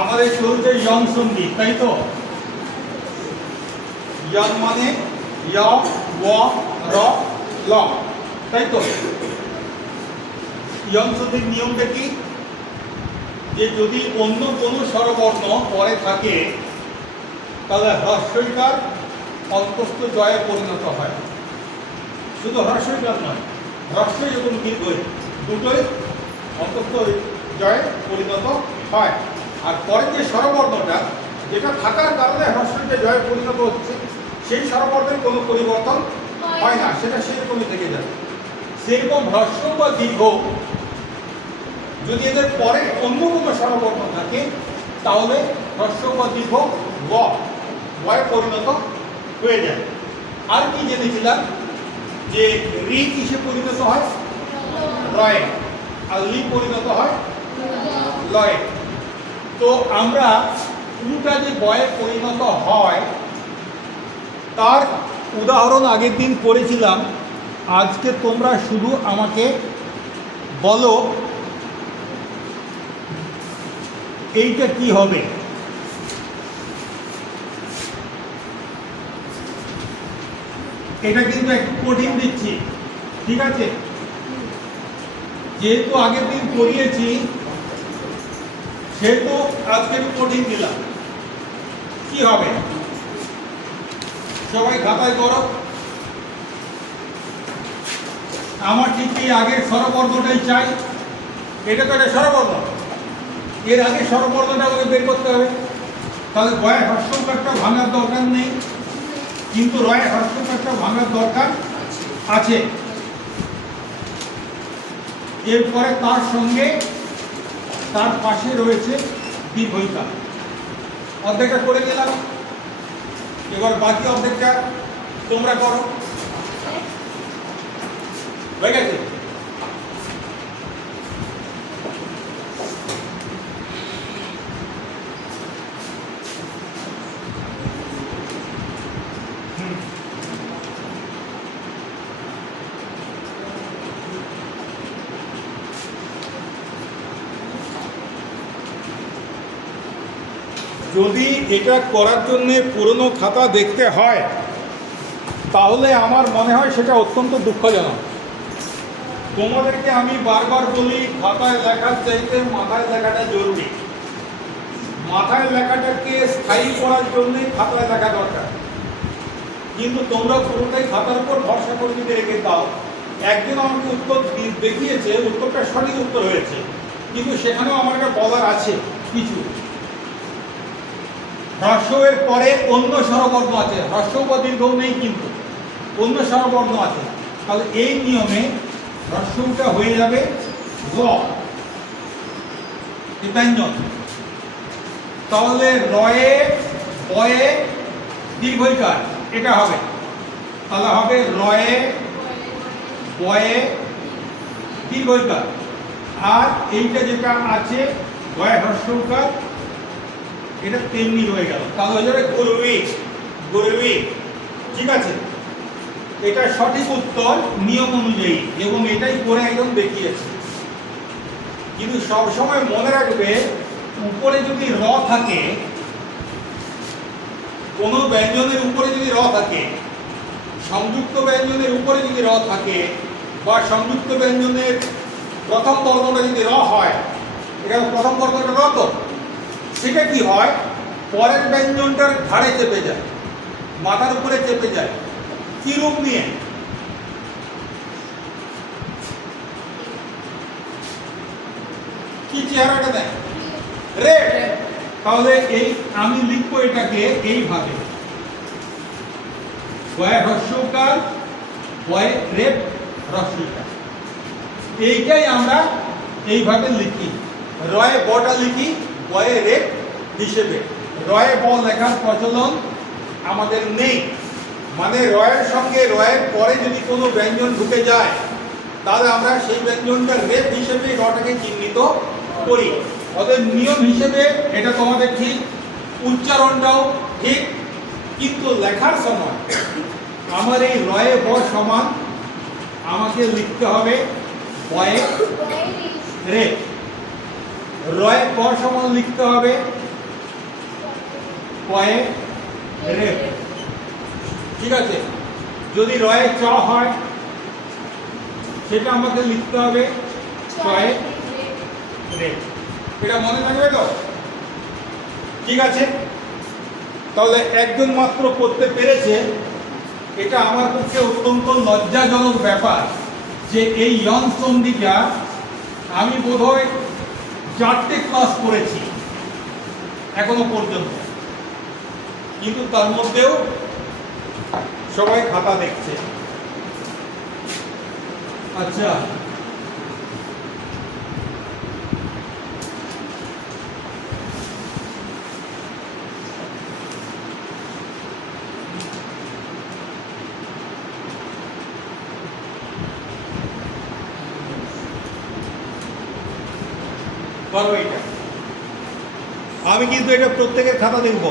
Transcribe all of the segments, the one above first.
আমাদের চলছে ইয়ং সংগীত, তাই তো? ইয়ং মানে তাই তো? ইয়ং সংগীত নিয়মটা কি? যে যদি অন্য কোনো স্বরবর্ণ পরে থাকে, তাহলে হ্রস্বইকার অন্তস্থ জয়ে পরিণত হয়। শুধু হ্রস্বইকার নয় হ্রস্বই এবং দীর্ঘই দুটোই অন্তস্থ জয়ে পরিণত হয়। আর পরে যে স্বরবর্ণটা যেটা থাকার কারণে হ্রস্বইতে জয়ে পরিণত হচ্ছে সেই স্বরবর্ণের কোনো পরিবর্তন হয় না সেটা সেরকমই থেকে যাবে। সেরকম হ্রস্ব বা দীর্ঘ যদি এদের পরে অন্য কোনো স্বরবর্ণ থাকে তাহলে হ্রস্ব বা দীর্ঘ গ গয়ে পরিণত হয়ে যায়। আর কি জেনেছিলাম? যে রি কিসে পরিণত হয়? রয়ে আর লি পরিণত হয়? লয়ে। তো আমরা উটা যে বয়ে পরিণত হয়, তার উদাহরণ আগের দিন করেছিলাম আজকে তোমরা শুধু আমাকে বলো, এইটা কি হবে? এটা কিন্তু একটু কঠিন দিচ্ছি, ঠিক আছে? যেহেতু আগের দিন করিয়েছি সেহেতু আজকে একটু কঠিন দিলাম। কি হবে? সবাই খাতায় করো। আমার ঠিক এই আগের স্বরবর্ণটাই চাই? এটা তো একটা স্বরবর্ণ এর আগে স্বরবর্ণটা আমাকে বের করতে হবে। তাহলে গয়ে হর্ষকারটা ভাঙার দরকার নেই। কিন্তু রয়ে হর্ষকারটা ভাঙার দরকার আছে। এরপরে তার সঙ্গে তার পাশে রয়েছে দীর্ঘিকা অর্ধেকটা করে দিলাম। এবার বাকি অর্ধেকটা তোমরা করো। হয়ে গেছে হুম। যদি এটা করার জন্য পুরনো খাতা দেখতে হয়, তাহলে আমার মনে হয় সেটা অত্যন্ত দুঃখজনক। তোমাদেরকে আমি বারবার বলি, খাতায় লেখার চাইতে মাথায় লেখাটা জরুরি। মাথায় লেখাটাকে স্থায়ী করার জন্যে খাতায় লেখা দরকার। কিন্তু তোমরা পুরোটাই খাতার উপর ভরসা করে যদি রেখে দাও একজন আমাকে উত্তর দেখিয়েছে, উত্তরটা সঠিক উত্তর হয়েছে। কিন্তু সেখানেও আমার একটা বলার আছে কিছু। হ্রস্বের পরে অন্য স্বরবর্ণ আছে। হ্রস্ব বা দীর্ঘ নেই কিন্তু। অন্য স্বরবর্ণ আছে। তাহলে এই নিয়মে হ্রস্বটা হয়ে যাবে গ তাহলে রয়ে, বয়ে, দীর্ঘইকার, এটা হবে। তাহলে হবে রয়ে, বয়ে, দীর্ঘইকার। আর এইটা যেটা আছে গয়ে হ্রস্বকার এটা তেমনি রয়ে গেল। তাহলে হয়ে যাবে গরুই গরুই ঠিক আছে? এটা সঠিক উত্তর নিয়ম অনুযায়ী, এবং এটাই করে একদম দেখিয়েছে। কিন্তু সবসময় মনে রাখবে, উপরে যদি র থাকে, কোনো ব্যঞ্জনের উপরে যদি র থাকে, সংযুক্ত ব্যঞ্জনের উপরে যদি র থাকে, বা সংযুক্ত ব্যঞ্জনের প্রথম বর্ণটা যদি র হয় এখানে প্রথম বর্ণটা র তো? সেটা কি হয়? পরের ব্যঞ্জনটার ঘাড়ে চেপে যায়, মাথার উপরে চেপে যায়, কি রূপ নিয়ে? কি চেহারাটা দেয় রে তাহলে এই, আমি লিখব এটাকে এইভাবে। বয় রেপ রস্যকার এইটাই আমরা এইভাবে লিখি। রয়ে বটা লিখি। বয়ে রেপ হিসেবে। রয়ে ব লেখার প্রচলন আমাদের নেই। মানে রয়ের সঙ্গে রয়ের পরে যদি কোনো ব্যঞ্জন ঢুকে যায়, তাহলে আমরা সেই ব্যঞ্জনটা রেপ হিসেবে রটাকে চিহ্নিত করি। অতএব নিয়ম হিসেবে এটা তোমাদের ঠিক, উচ্চারণটাও ঠিক, কিন্তু লেখার সময় আমার এই রয়ে ব সমান আমাকে লিখতে হবে বয়ে রে রয়ে ক সমান লিখতে হবে? কয়ে রেপ ঠিক আছে? যদি রয়ে চ হয়, সেটা আমাকে লিখতে হবে ছয় রেপ এটা মনে থাকবে তো? ঠিক আছে? তাহলে একজন মাত্র করতে পেরেছে। এটা আমার পক্ষে অত্যন্ত লজ্জাজনক ব্যাপার যে এই ইয়ন সন্ধিটা আমি বোধহয় চারটে ক্লাস করেছি এখনও পর্যন্ত। কিন্তু তার মধ্যেও সবাই খাতা দেখছে। আচ্ছা করো এটা। আমি কিন্তু এটা প্রত্যেকের খাতা দেখব।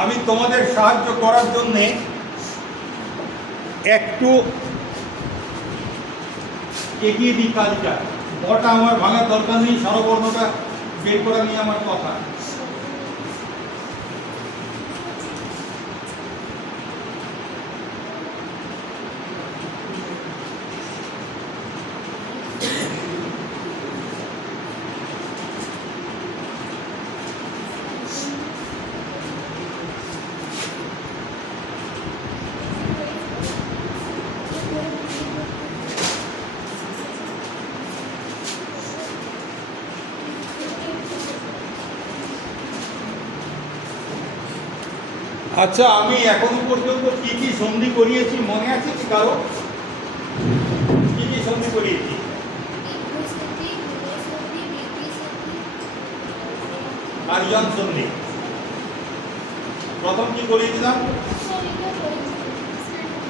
আমি তোমাদের সাহায্য করার জন্যে একটু এগিয়ে দিই কাজটা। বটা আমার ভাঙার দরকার নেই, সরবর্ণটা বের করা নিয়ে আমার কথা। আচ্ছা আমি এখনও পর্যন্ত কি কি সন্ধি করিয়েছি মনে আছে কি কারও? কি কি সন্ধি করিয়েছি? ইয়ন সন্ধি। প্রথম কি করিয়েছিলাম?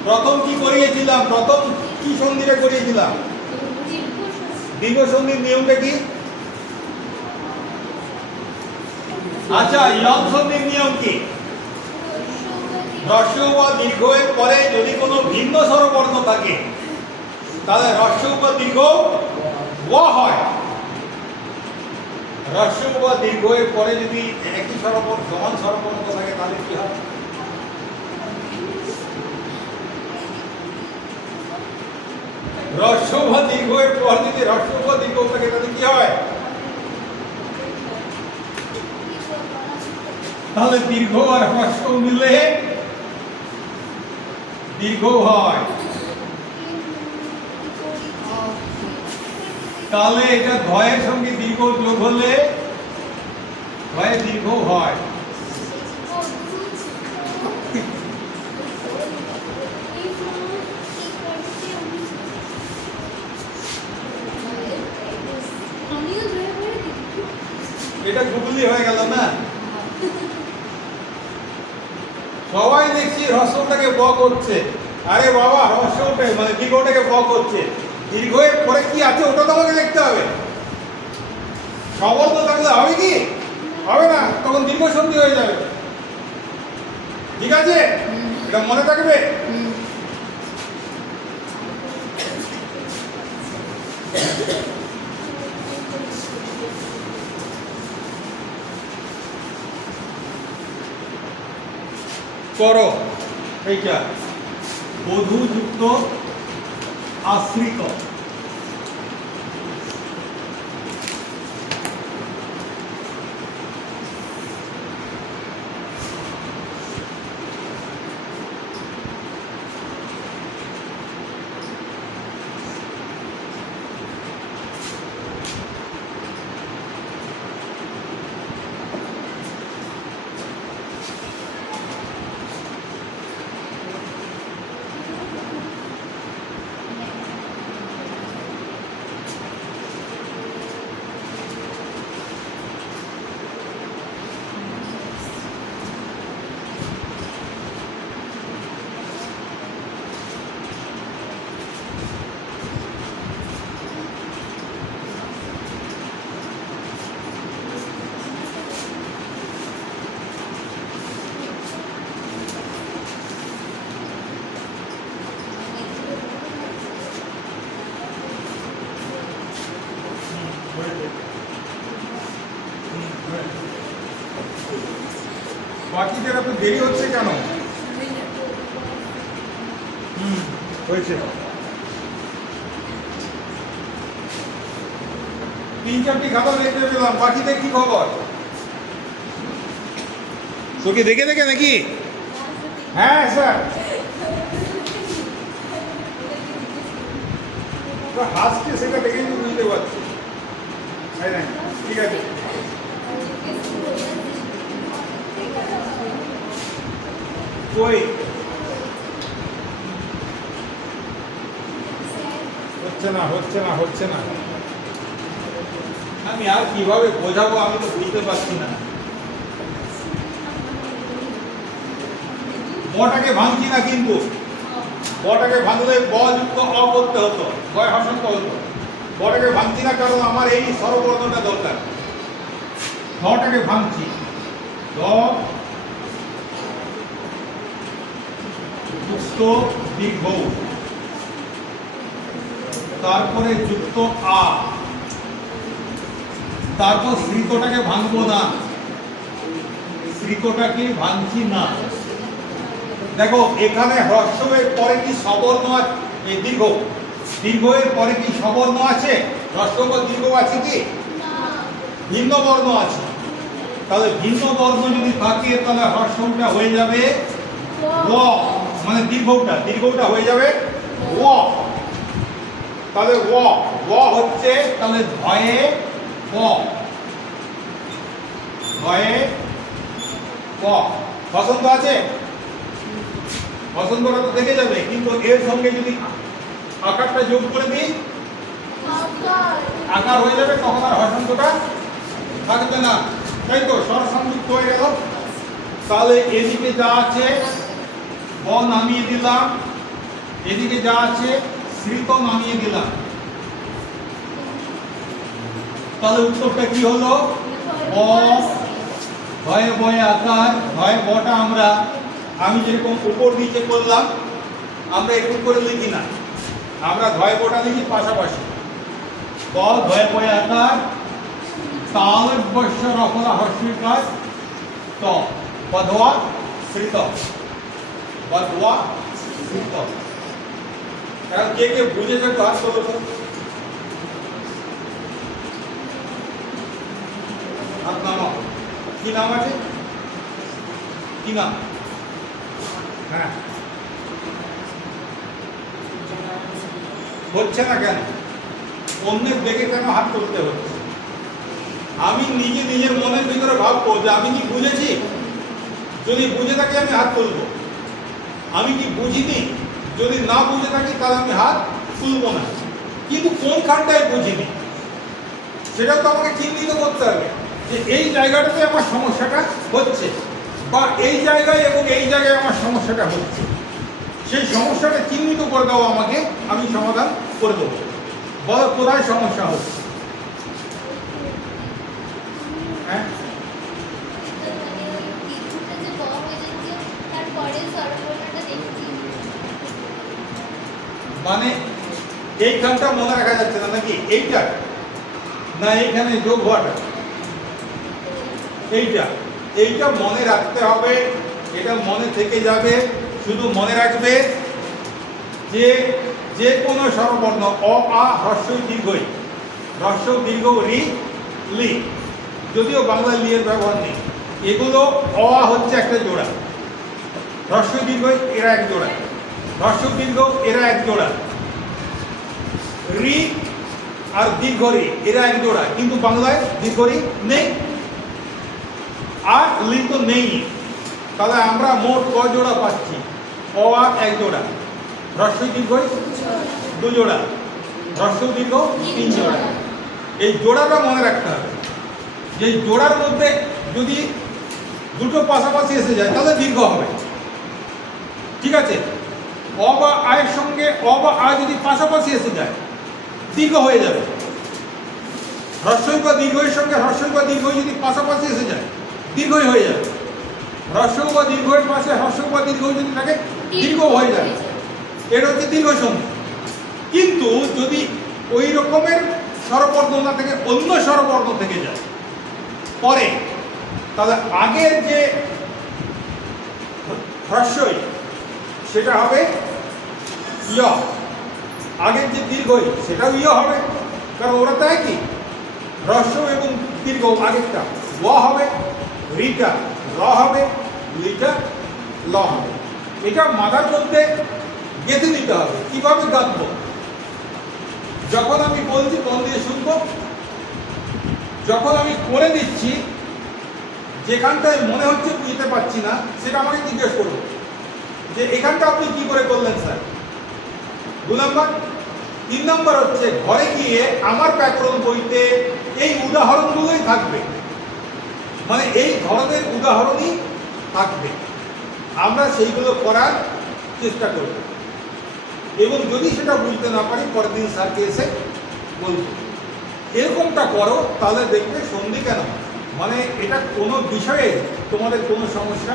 প্রথম কি করিয়েছিলাম? প্রথম কি সন্ধিটা করিয়েছিলাম? দীর্ঘ সন্ধির নিয়মটা কি? আচ্ছা ইয়ন সন্ধির নিয়ম কি? হ্রস্ব বা দীর্ঘ এর পরে যদি কোনো ভিন্ন স্বরবর্ণ থাকে, তাহলে হ্রস্ব বা দীর্ঘ ও হয়। হ্রস্ব বা দীর্ঘ এর পরে যদি একই স্বরবর্ণ, সমান স্বরবর্ণ থাকে, তাহলে কি হয়? হ্রস্ব বা দীর্ঘ এর পর যদি হ্রস্ব বা দীর্ঘ থাকে, তাহলে কি হয়? তাহলে দীর্ঘ আর হ্রস্ব মিলে দীর্ঘ হয়। তাহলে এটা ভয়ের সঙ্গে দীর্ঘ যোগ হলে ধয়ে দীর্ঘ হয়। এটা গুগলি হয়ে গেল না? সবাই দেখছি হ্রস্বটাকে ব করছে। আরে বাবা হ্রস্বটাকে মানে দীর্ঘটাকে ব করছে। দীর্ঘের পরে কি আছে ওটা তো আমাকে দেখতে হবে। সবল তো থাকলে হবে কি? হবে না, তখন দীর্ঘ সন্ধি হয়ে যাবে। ঠিক আছে? এটা মনে থাকবে? করো। এইটা। বধুযুক্ত আশ্রিত। আজকের এত দেরি হচ্ছে কেন? হুম, হয়েছে। তিন চারটি খাতা দেখতে পেলাম। বাকিদের কি খবর? তোকে দেখে দেখে নাকি? হ্যাঁ স্যার। হাসছে, সেটা দেখেই বুঝতে পারছি। ঠিক আছে। কই হচ্ছে না হচ্ছে না হচ্ছে না। আমি আর কীভাবে বোঝাবো আমি তো বুঝতে পারছি না। বটাকে ভাঙছি না কিন্তু। বটাকে ভাঙলে ব যুক্ত করতে হতো বয় হসন্ত হতো। বটাকে ভাঙছি না কারণ আমার এই সর্ববর্ণটা দরকার। ধটাকে ভাঙছি। দ যুক্ত দীর্ঘ তারপরে যুক্ত আ। তারপর শ্রীকটাকে ভাঙবো না। শ্রীকটাকে ভাঙছি না। দেখো, এখানে হ্রস্বের পরে কি সবর্ণ আছে দীর্ঘ? দীর্ঘ পরে কি সবর্ণ আছে? হ্রস্ব দীর্ঘ আছে কি? ভিন্ন বর্ণ আছে। তাহলে ভিন্ন বর্ণ যদি থাকে, তাহলে হ্রস্বটা হয়ে যাবে ও মানে দীর্ঘটা দীর্ঘটা হয়ে যাবে। ও। তাহলে ও হচ্ছে তাহলে ভয়ে ভয়ে পছন্দ আছে? বসন্তটা তো দেখে যাবে, কিন্তু এর সঙ্গে যদি আকারটা যোগ করে দিই, আকার হয়ে যাবে, তখন আর হসন্তটা থাকবে না। তাই তো, স্বর সংযুক্ত হয়ে গেল। তাহলে এদিকে যা আছে ব নামিয়ে দিলাম। এদিকে যা আছে শ্রিত নামিয়ে দিলাম। তাহলে উত্তরটা কি হলো? ব। ভয়ে ভয়ে আকার, ভয়ে বটা আমরা। আমি যেরকম উপর নিচে করলাম, আমরা একটু করে লিখি না। আমরা ধয় বটা লিখি পাশাপাশি। ক, ভয়ে ভয়ে আকার। তাল বর্ষ রফলা হর্ষিকার ত বধোয়া শ্রিত বধোয়া শ্রিত এখন কে কে বুঝেছে একটু হাত তো? হাত নামাও। কি নাম আছে? কি নাম? হ্যাঁ। হচ্ছে না কেন? অন্যের দেখে কেন হাত করতে হচ্ছে? আমি নিজে নিজের মনের ভিতরে ভাববো যে আমি কি বুঝেছি? যদি বুঝে থাকি আমি হাত তুলবো। আমি কি বুঝিনি? যদি না বুঝে থাকি, তাহলে আমি হাত তুলবো না। কিন্তু কোনখানটায় বুঝিনি? সেটা তো আমাকে চিহ্নিত করতে হবে যে এই জায়গাটাতে আমার সমস্যাটা হচ্ছে বা এই জায়গায় এবং এই জায়গায় আমার সমস্যাটা হচ্ছে। সেই সমস্যাটা চিহ্নিত করে দাও আমাকে, আমি সমাধান করে দেবো। কোথায় সমস্যা হচ্ছে? মানে এইখানটা মনে রাখা যাচ্ছে না, নাকি? এইটা? না, এইখানে যোগ হওয়াটা। এইটা। এইটা মনে রাখতে হবে, এটা মনে থেকে যাবে, শুধু মনে রাখবে যে যে কোনো স্বরবর্ণ, অ, আ হ্রস্বই দীর্ঘই হ্রস্ব, দীর্ঘ, রি, লি। যদিও বাংলা লি এর ব্যবহার নেই। এগুলো অ হচ্ছে একটা জোড়া। হ্রস্ব দীর্ঘই এরা এক জোড়া। দীর্ঘ এরা এক জোড়া। রি আর দীর্ঘ রি, এরা এক জোড়া। কিন্তু বাংলায় দীর্ঘ রি নেই। আর লি তো নেই। তাহলে আমরা মোট ক জোড়া পাচ্ছি? অ আর এক জোড়া। হ্রস্ব দীর্ঘ দু জোড়া। হ্রস্ব দীর্ঘ তিন জোড়া। এই জোড়াটা মনে রাখতে হবে। যে জোড়ার মধ্যে যদি দুটো পাশাপাশি এসে যায়, তাহলে দীর্ঘ হবে। ঠিক আছে? অ বা আয়ের সঙ্গে অ বা যদি পাশাপাশি এসে যায়, দীর্ঘ হয়ে যাবে। হ্রস্বই বা দীর্ঘের সঙ্গে হ্রস্বই বা দীর্ঘ যদি পাশাপাশি এসে যায়, দীর্ঘই হয়ে যাবে। হ্রস্ব বা দীর্ঘের পাশে হ্রস্ব বা দীর্ঘ যদি থাকে, দীর্ঘ হয়ে যাবে। এটা হচ্ছে দীর্ঘ সন্ধি কিন্তু যদি ওই রকমের স্বরবর্ণ না থেকে অন্য স্বরবর্ণ থেকে যায়, পরে তাহলে আগের যে হ্রস্বই সেটা হবে ইয়। আগের যে দীর্ঘই সেটাও ইয় হবে। কারণ ওরা তো একই হ্রস্ব এবং দীর্ঘ, আগেরটা। ল হবে, রিটা ল হবে, লিটা ল হবে। এটা মাথার মধ্যে গেঁথে নিতে হবে। কীভাবে গাঁথব? যখন আমি বলছি, মন দিয়ে শুনব। যখন আমি করে দিচ্ছি, যেখানটায় মনে হচ্ছে বুঝতে পারছি না, সেটা আমাকে জিজ্ঞেস করুন। যে এখানটা আপনি কি করে করলেন, স্যার? দু নম্বর, তিন নম্বর হচ্ছে, ঘরে গিয়ে আমার ব্যাকরণ বইতে এই উদাহরণগুলোই থাকবে। মানে এই ধরনের উদাহরণই থাকবে। আমরা সেইগুলো করার চেষ্টা করব। এবং যদি সেটা বুঝতে না পারি, পরের দিন স্যারকে এসে বলব। এরকমটা করো, তাহলে দেখবে সন্ধি কেন? মানে এটা কোনো বিষয়ে তোমাদের কোনো সমস্যা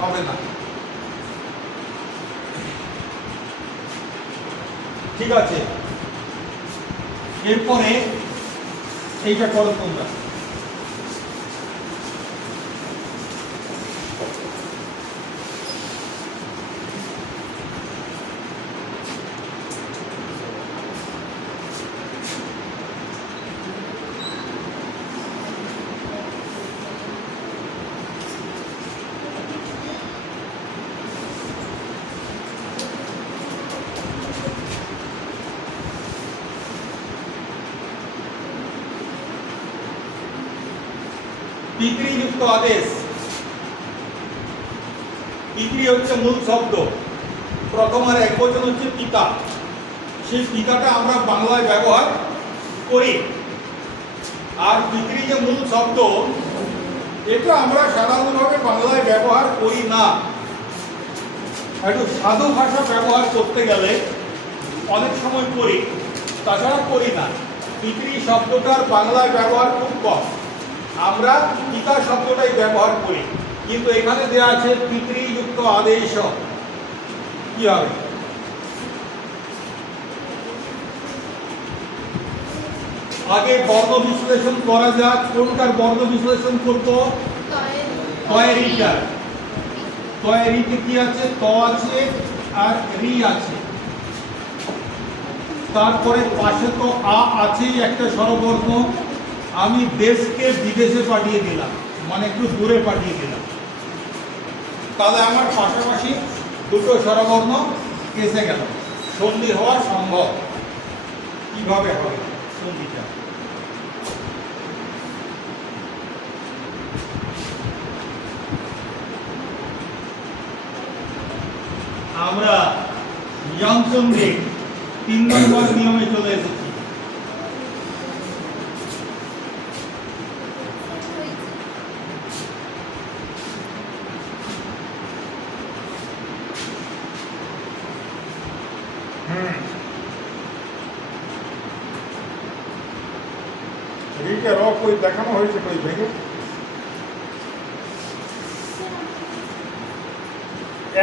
হবে না। ঠিক আছে। এরপরে এইটা করো তোমরা। পিতৃযুক্ত আদেশ। পিতৃ হচ্ছে মূল শব্দ। প্রথম আর এক বচন হচ্ছে পিতা। সেই পিতাটা আমরা বাংলায় ব্যবহার করি। আর পিতৃ যে মূল শব্দ, এটা আমরা সাধারণভাবে বাংলায় ব্যবহার করি না। একটু সাধু ভাষা ব্যবহার করতে গেলে অনেক সময় করি, তাছাড়া করি না। পিতৃ শব্দটার বাংলায় ব্যবহার খুব কম। আমরা পিতা শব্দটাই ব্যবহার করি, কিন্তু এখানে দেওয়া আছে পিতৃযুক্ত আদেশ। কি হবে? আগে বর্ণ বিশ্লেষণ করা যাক, কোনটার বর্ণ বিশ্লেষণ তয়েরিটার তয়েরিতে কি আছে? ত আছে আর রি আছে। তারপরে পাশে তো আ আছেই একটা স্বরবর্ণ। আমি দেশকে বিদেশে পাঠিয়ে দিলাম মানে একটু দূরে পাঠিয়ে দিলাম। তাহলে আমার পাশাপাশি দুটো স্বরবর্ণ কেসে গেল। সন্ধি হওয়া সম্ভব। কীভাবে হবে সন্ধিটা? আমরা ইয়ংসঙ্গে তিন নম্বর নিয়মে চলে এসেছি রিকে র কই দেখানো হয়েছে কই ভেঙে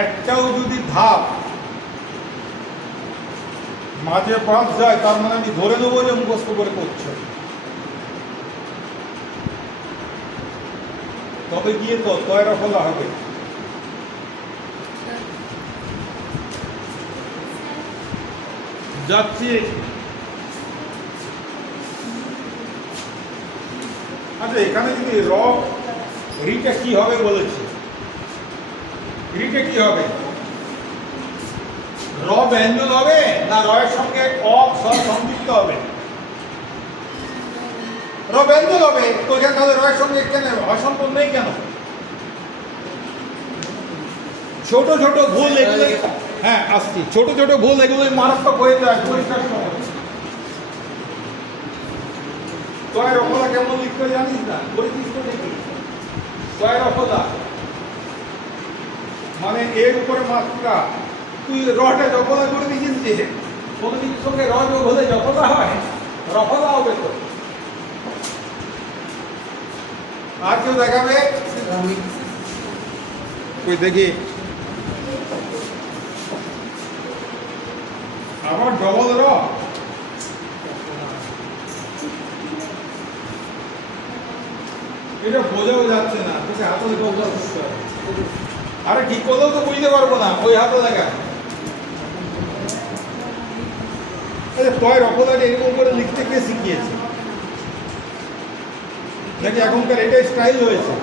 একটাও যদি ধাপ মাঝে বাদ যায়, তার মানে আমি ধরে নেব যে মুখস্থ করে করছ। তবে গিয়ে তো তয়রা ফলা হবে। যাচ্ছি। আচ্ছা এখানে যদি র রিটা কি হবে বলেছি? রিটা কি হবে? র ব্যঞ্জন হবে না রয়ের সঙ্গে অ স্বর সংযুক্ত হবে? র ব্যঞ্জন হবে তো এখানে তাহলে রয়ের সঙ্গে কেন? অসম্পূর্ণ নেই কেন? ছোট ছোট ভুল এগুলোই হ্যাঁ আসছি। ছোট ছোট ভুল এগুলোই মারাত্মক হয়ে যায় পরীক্ষার সময় তয়ের অফলা কেমন লিখতে জানিস না? পরিচিত তয়ের অফলা মানে এর উপরে মাত্রা তুই রটা জফলা করে দিয়েছিস যে? কোনো কিছুর সঙ্গে র যোগ হলে জফলা হয়? রফলা হবে তো আর কেউ দেখাবে? দেখি আবার ডবল র এটা বোঝাও যাচ্ছে না তোকে হাতে লেখা বোঝা করতে হবে আরে ঠিক করলেও তো বুঝতে পারব না, ওই হাতে দেখা। আরে তয় রকলাটি এরকম করে লিখতে কে শিখিয়েছে? নাকি এখনকার এটাই স্টাইল হয়েছে?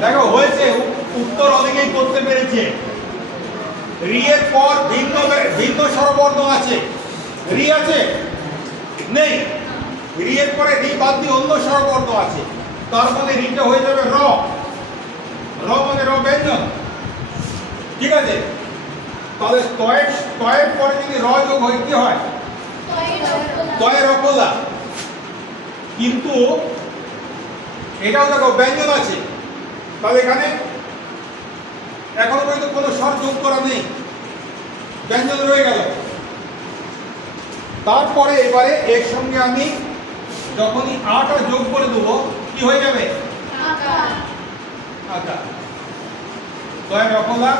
দেখো, হয়েছে উত্তর অনেকেই করতে পেরেছে। রিয়ের পর ভিন্ন ভিন্ন স্বরবর্ণ আছে। রি আছে? নেই। রিয়ের পরে রি বাদ দিয়ে অন্য স্বরবর্ণ আছে। তার মানে রিটা হয়ে যাবে র। র মানে র ব্যঞ্জন। ঠিক আছে? তাহলে তয়ের তয়ের পরে যদি র যোগ হয়, কি হয়? তয়ের অকলা। কিন্তু এটাও দেখো, ব্যঞ্জন আছে। তাহলে এখানে এখনও পর্যন্ত কোনো স্বর যোগ করা নেই। ব্যঞ্জন রয়ে গেল। তারপরে এবারে এর সঙ্গে আমি যখনই আটা যোগ করে দেবো কি হয়ে যাবে? দয়া রকলা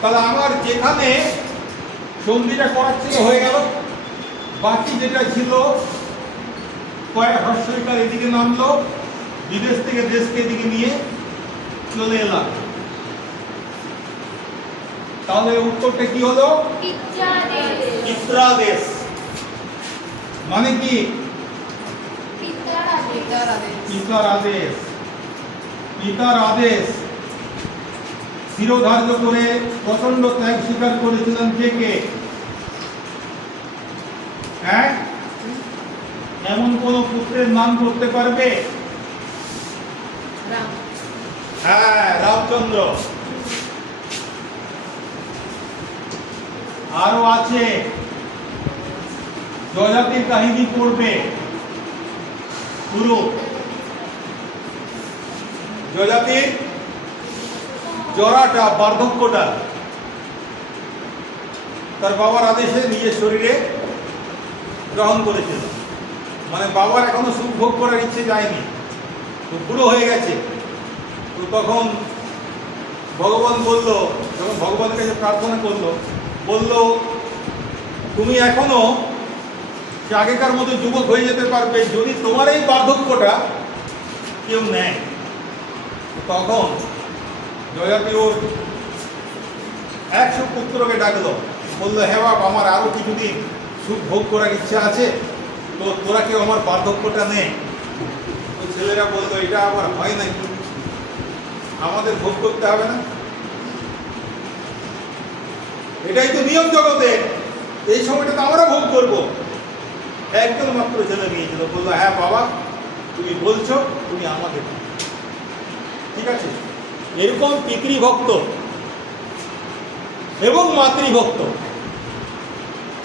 তাহলে আমার যেখানে সন্ধিটা করার ছিল হয়ে গেল। বাকি যেটা ছিল কয়েক হর্ষইকার এদিকে নামলো বিদেশ থেকে দেশকে এদিকে নিয়ে চলে এলাম। তাহলে উত্তরটা কি হলো? ইত্রাদেশ। মানে কি? পিতার আদেশ। পিতার আদেশ। শিরোধার্য করে প্রচণ্ড ত্যাগ স্বীকার করেছিলেন কে কে? হ্যাঁ? এমন কোন পুত্রের নাম করতে পারবে? হ্যাঁ রামচন্দ্র। আরও আছে। জয়জাতির কাহিনী পড়বে পুরো জয়জাতির জরাটা বার্ধক্যটা তার বাবার আদেশে নিজের শরীরে গ্রহণ করেছিল মানে বাবার এখনও সুখ ভোগ করার ইচ্ছে যায়নি। তো বুড়ো হয়ে গেছে। তো তখন ভগবান বলল, যখন ভগবানের কাছে প্রার্থনা করল, বলল, তুমি এখনও সে আগেকার মতো যুবক হয়ে যেতে পারবে, যদি তোমার এই বার্ধক্যটা কেউ নেয়, তখন জয়াতি ওর একশো পুত্রকে ডাকলো। বলল হ্যাঁ বাপ, আমার আরও কিছুদিন সুখ ভোগ করার ইচ্ছা আছে, তো তোরা কেউ আমার বার্ধক্যটা নে। তো ছেলেরা বলল, এটা আবার হয় নাকি আমাদের ভোগ করতে হবে না। এটাই তো নিয়ম জগতে। এই সময়টা তো আমরা ভোগ করব। একজন মাত্র ছেলে নিয়েছিল। বলল হ্যাঁ বাবা, তুমি বলছো, তুমি আমাকে ঠিক আছে? এরকম পিতৃভক্ত এবং মাতৃভক্ত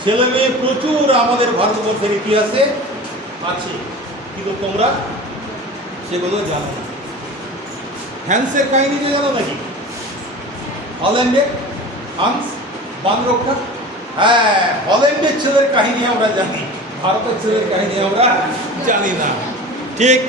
ছেলে মেয়ে প্রচুর আমাদের ভারতবর্ষের ইতিহাসে আছে। কিন্তু তোমরা সেগুলো জানো না। কাহিনী যে জানো নাকি? হল্যান্ডে হান্স বান রক্ষা? হ্যাঁ হল্যান্ডের ছেলের কাহিনী আমরা জানি। ভারতের ছেলের কাহিনী আমরা জানি না। ঠিক